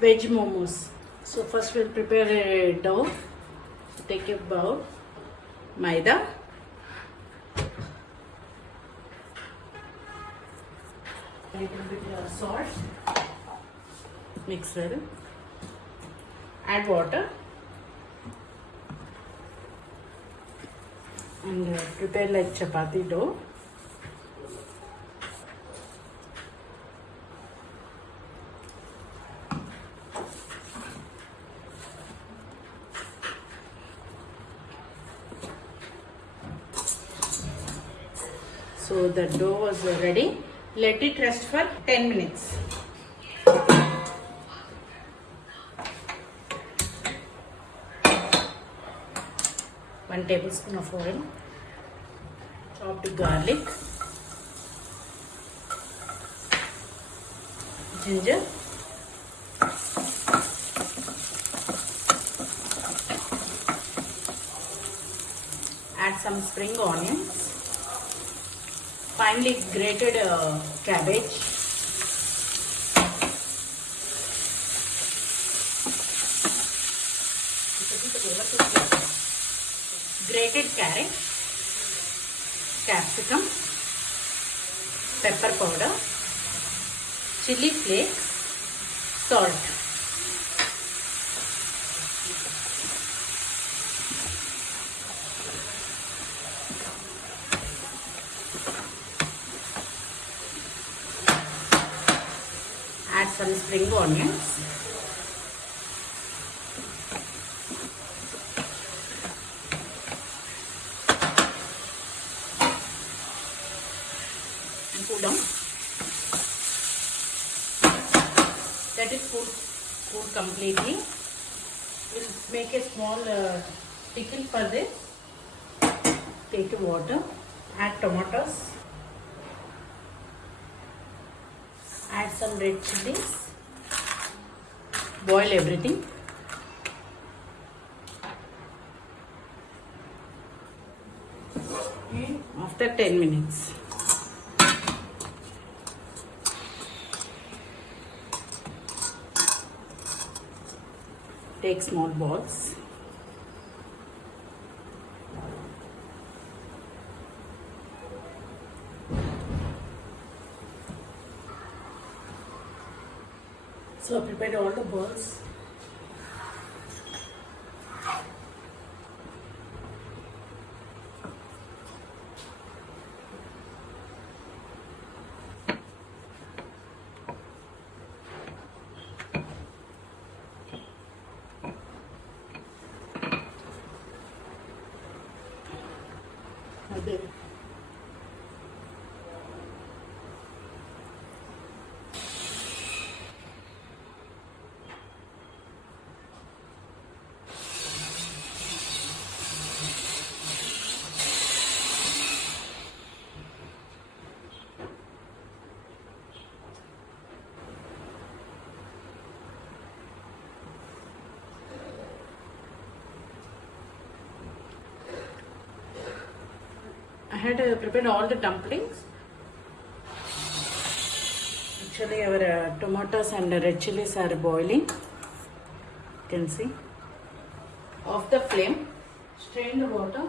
Veg Momos. So first we'll prepare a dough. Take a bowl, maida, a little bit of salt, mixer, add water and prepare like chapati dough. So the dough was ready. Let it rest for 10 minutes. One tablespoon of oil, chopped garlic, ginger, add some spring onions, finely grated cabbage, grated carrot, capsicum, pepper powder, chili flakes, salt. Add some spring onions. And cool down. Let it cool completely. We'll make a small pickle for this. Take water. Add tomatoes. Add some red chilies, boil everything. And after 10 minutes, take small balls. So I prepared all the balls. Okay. I had prepared all the dumplings. Actually our tomatoes and red chilies are boiling. You can see. Off the flame, strain the water.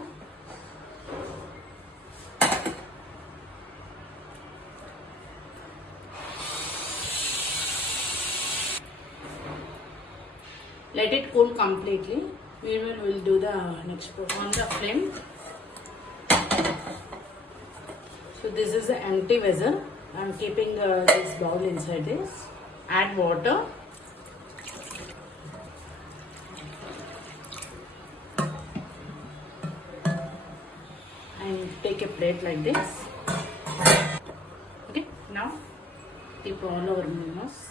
Let it cool completely. Meanwhile, we will do the next part on the flame. So this is an empty vessel. I am keeping this bowl inside this. Add water. And take a plate like this. Okay, now keep all our momos.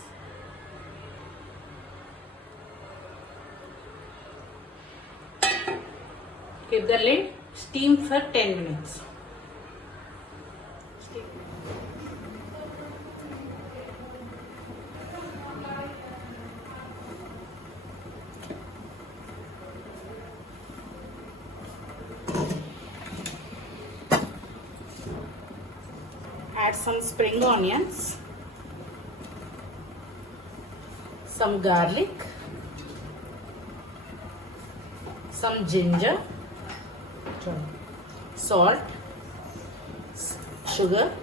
Keep the lid, steam for 10 minutes. Add some spring onions, some garlic, some ginger, salt, sugar,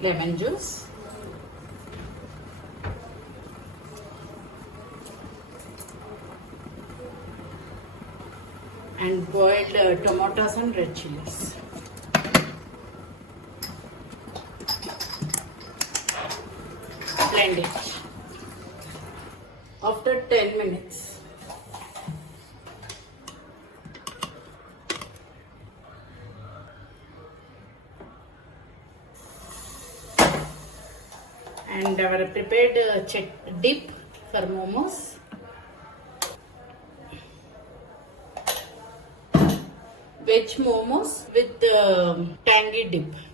lemon juice, and boiled tomatoes and red chilies. Blend it. After 10 minutes, and our prepared dip for momos. Veg momos with tangy dip.